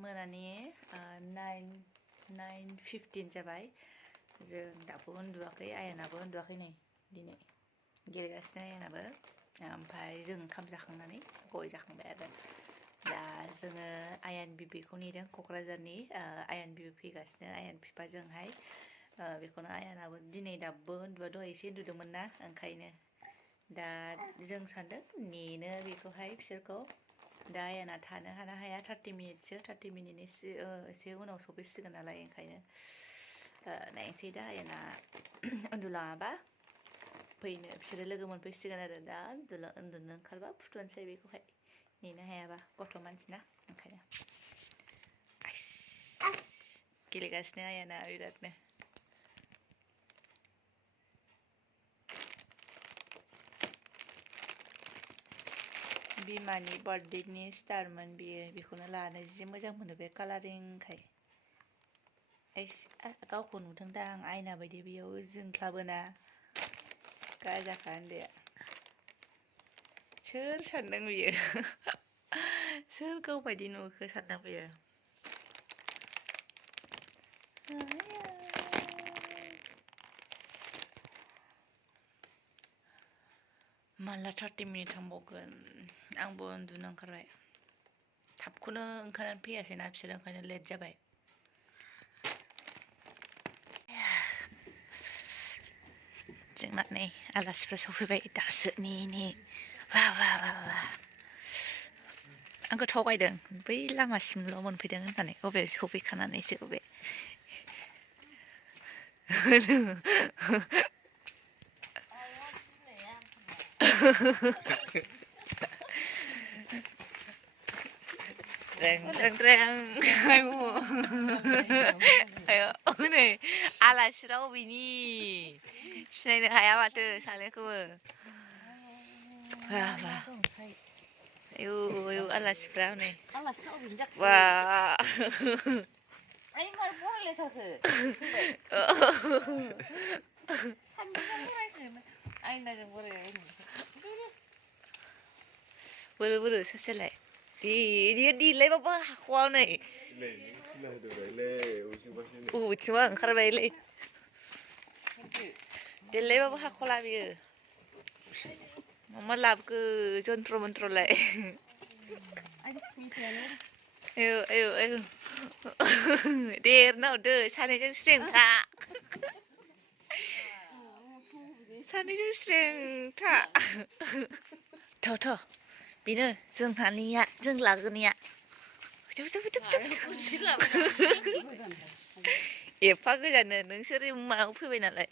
मोनानि 9:15 जाबाय जों दाबो उन्दुवाखै आयानाबो उन्दुवाखै नै दिनै गेलेगासिनो आयानाबो ओमफ्राय जों ओंखाम जाखांनानै गय जाखांबाय आरो दा जोङो आयान बिबैखौ नेदों क'क्राझारनि आयान बिबै फैगासिनो आयान बिफाजोंहाय बेखौनो आयानाबो दिनै दाबो उन्दुवा दहाय एसे उन्दुदोंमोन ना ओंखायनो दा जों सानदों नेनो बेखौहाय बिसोरखौ दा आयाना थानो हानो हाया 30 मिनिटनि एसे उनाव सफैसिगोन नालाय ओंखायनो नायनोसै दा आयाना उन्दुलाङाबा फैनो बिसोरो लोगो मोनफैसिगोन आरो दा उन्दुनो ओंखारबा फुथुनोसै बेखौहाय नेनो हायाबा गथ' मानसिना ओंखायनो गेलेगासिनो आयाना बिरादनो बिमानि बार्थडेनि स्टारमोन बियो बेखौनो लानो जि मोजां मोनो बे कालारिंखाय गावखौ नुदोंदां आं आयना बायदि बेयाव जोंख्लाबोना गाजाखा उन्दैया सोर सानदों बियो सोर गावबायदि नुखो सानदों बियो माला 30 मिनिट थांबावगोन आंबो उन्दुनो ओंखारबाय थाबखौनो ओंखारनानै फैयासैना बिसोरो ओंखायनो लेट जाबाय जोंना नै आलासिफ्रा सफैबाय दासो नि वा आंखौ थगायदों बै लामासिमल' मोनफैदों होननानै अबे सफैखानानैसो अबे नै आलासिफ्रा अबेनि सिनायनो हाया माथो सानैखौबो आयौ आलासिफ्रा हनै वा बोरो सासेलाय देलायबाबो हाख'वा नै बबेथिंबा ओंखारबायलै देलायबाबो हाख'ला बियो मा लाबोखो जन्त्र मन्त्रलाय आयौ देरना हरदो सानैजों स्रेंथा थ' बेनो जोंहानिया जों लागोनिया एफा गोजाननो नोंसोर मायाव फैबाय नालाय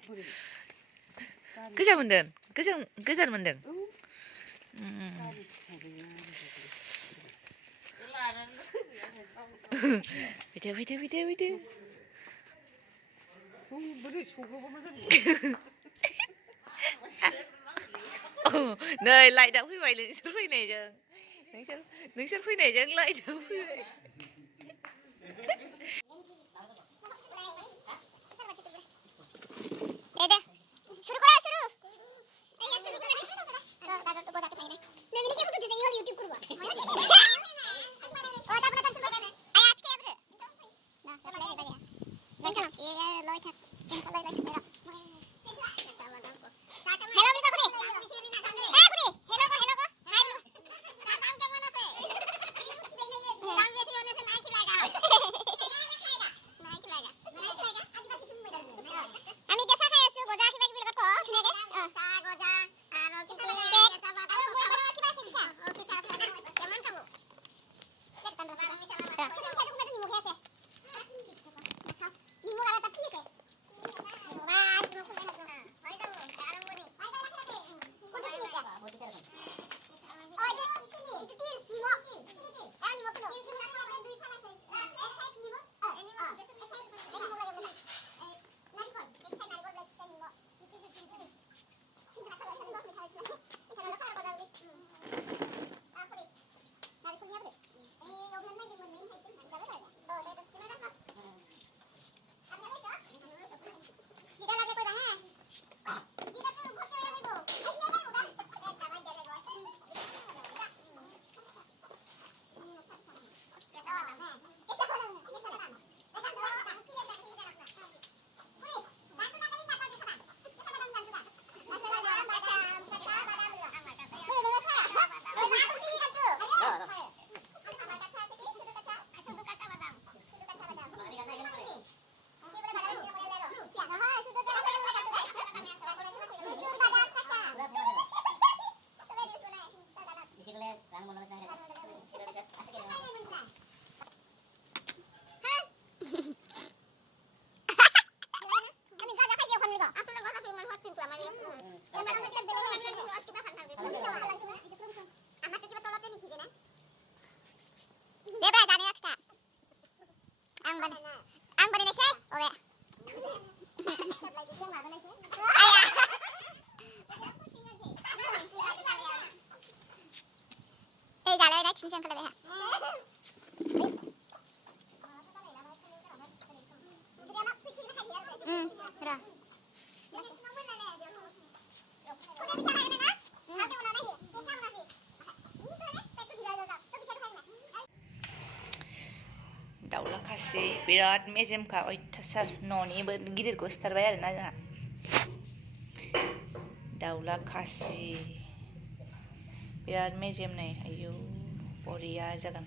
गोजान मोनदों फैदो नै लाइटआ फैबाय नोंसोर फैनायजों लाइटआ फैबाय 액션 그래 해. 그래. दाउला खासि बिराद मेजेमखा अयथासार न'निबो गिदिरखौ सिथारबाय आरोना जोंहा दाउला खासि बिराद मेजेम नै आयौ बरिया जागोन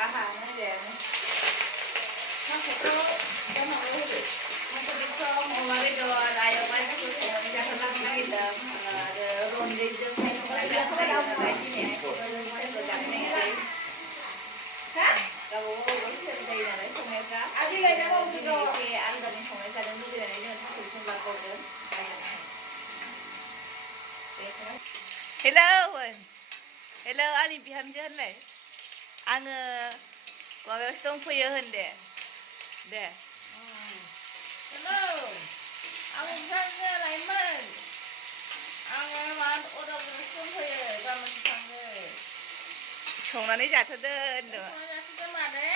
อาหารนั่นแหละถ้าเขาจะมาเลยมันจะเป็นซองออกมาเลยโดนอะไรออกมาก็คือของมันจะทำอะไรกินเดิมโรนเดิมให้ของอะไรเขาไม่เอาอะไรที่ไหนเขาเลยไม่ได้ดังในอะไรนะเรารู้สึกดีนะเลยของเนี่ยครับอันนี้เลยจะบอกที่อันตอนนี้ของเนี่ยจะเดินไม่ได้เนี่ยถ้าถึงช่วงบางคนเดินHello Hello 아니 비함지 할래 아는 과거 스톤프여 한데 네 Hello, aku tanya Laiman. Aku mau order restoran saya, kamu sangat. 정란이 자서든 Saya sudah mana?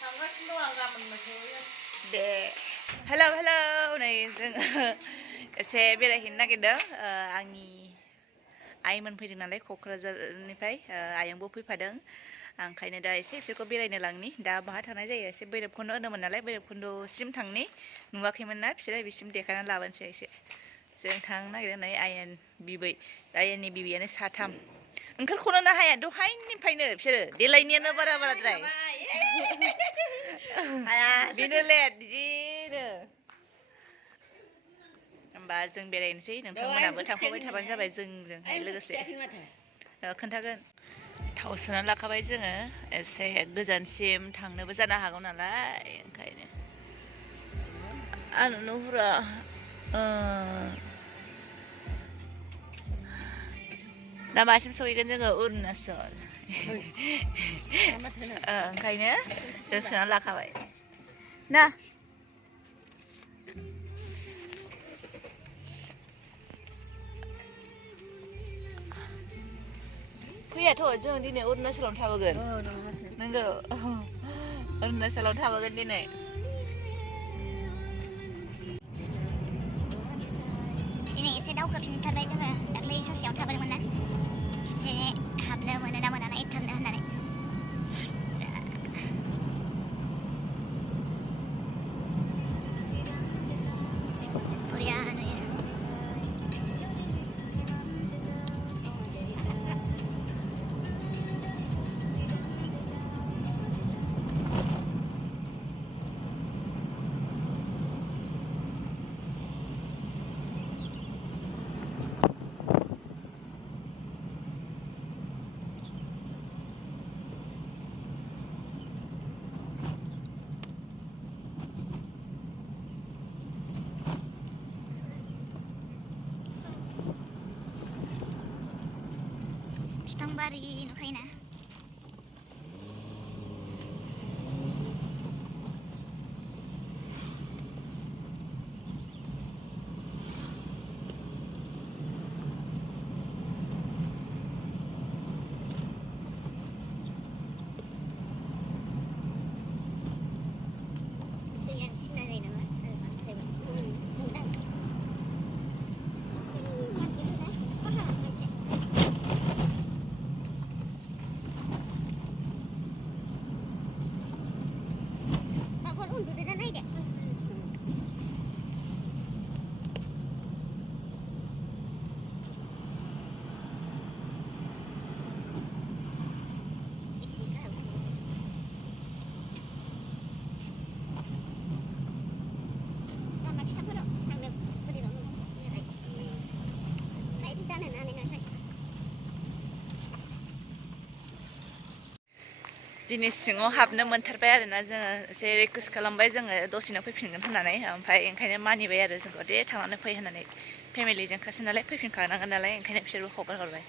Kamu semua kamu macam. 네 Hello Hello 네 एसे बेरायहैनो नागिरदों आंनि आइमोन फैदों नालाय क'क्राझारनिफ्राय आयंबो फैफादों ओंखायनो दा एसे बिसोरखौ बेरायनो लांनि दा बाहा थांनाय जायो एसे बैरबखुन्द होनोमोन नालाय बैरबखुन्दसिम थांनि नुवाखैमोन ना बिसोरो बिसिम देखायनानै लाबोनोसै एसे जों थांनो नागिरदों नै आयेन बिबै आयेननि बिबैयानो साथाम ओंखारख'नोनो हाया दहायनिफ्रायनो बिसोरो देलायनायानो बारा बाराद्राय बेनो लेट बिदिनो होमबा जों बेरायनोसै नोंथांमोनाबो थांफाबाय थाबानो जाबाय जोंजोंहाय लोगोसे खोन्थागोन थाव सोनानै लाखाबाय जोङो एसे गोजानसिम थांनोबो जानो हागौ नालाय ओंखायनो आरो न'फोरा दा मासिम सहैगोन जोङो अरुणाचल ओंखायनो जों सोनानै लाखाबाय ना फैयाथ' जों दिनै अरुणाचलावनो थाबोगोन नंगौ अरुणाचलावनो थाबोगोन दिनै दिनै एसे दावखोफिनथारबाय जोङो दाख्लै ससेयावनो थाबोदोंमोन ना एसे हाबनो मोनो ना मोना नायथारनो होननानै बरिया नुयो 비방바리 누카이나 दिनै सिङाव हाबनो मोनथारबाय आरोना जोङो एसे रिकुवेस्ट खालामबाय जोङो दसेनो फैफिनगोन होननानै ओमफ्राय ओंखायनो मानिबाय आरो जोंखौ दे थांनानै फै होननानै फेमिलिजोंखासो नालाय फैफिनखानांगोन नालाय ओंखायनो बिसोरबो हगार हरबाय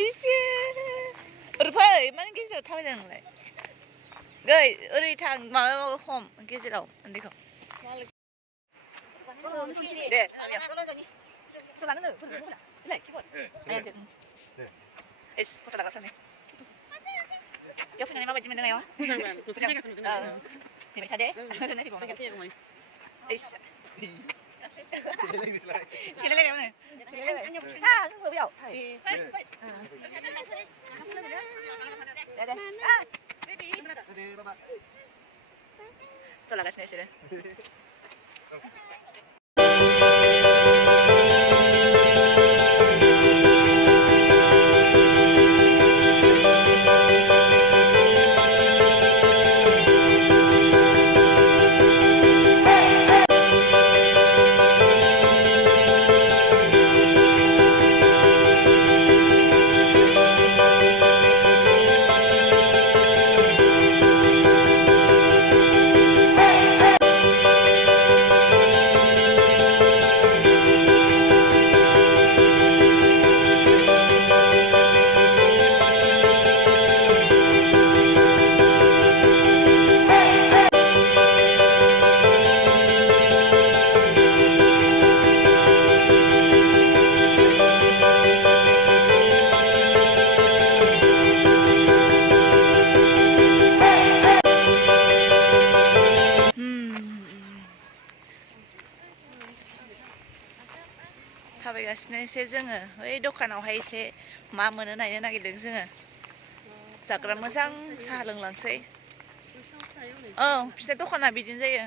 एसे ओरै फै माने गेजेराव थाबायदों नोंलाय गै ओरै थां माबा हम गेजेराव उन्दैखौ दे सोलानो बिलाय किबर्ड आया एस फट' लाग्राफ्रानो बेयाव फैनानै माबायदि मोनदों आयं फैबाय था दे फैबावनांगौ एस सेलायलायबाय जोंबो बेयाव फट' लागासिनो बिसोरो थाबायगासिनो एसे जोङो बै दखानावहाय एसे मा मोनो नायनो नागिरदों जोङो जाग्रा मोजां साहा लोंलांसै औ बिसोर दखाना बिदिनो जायो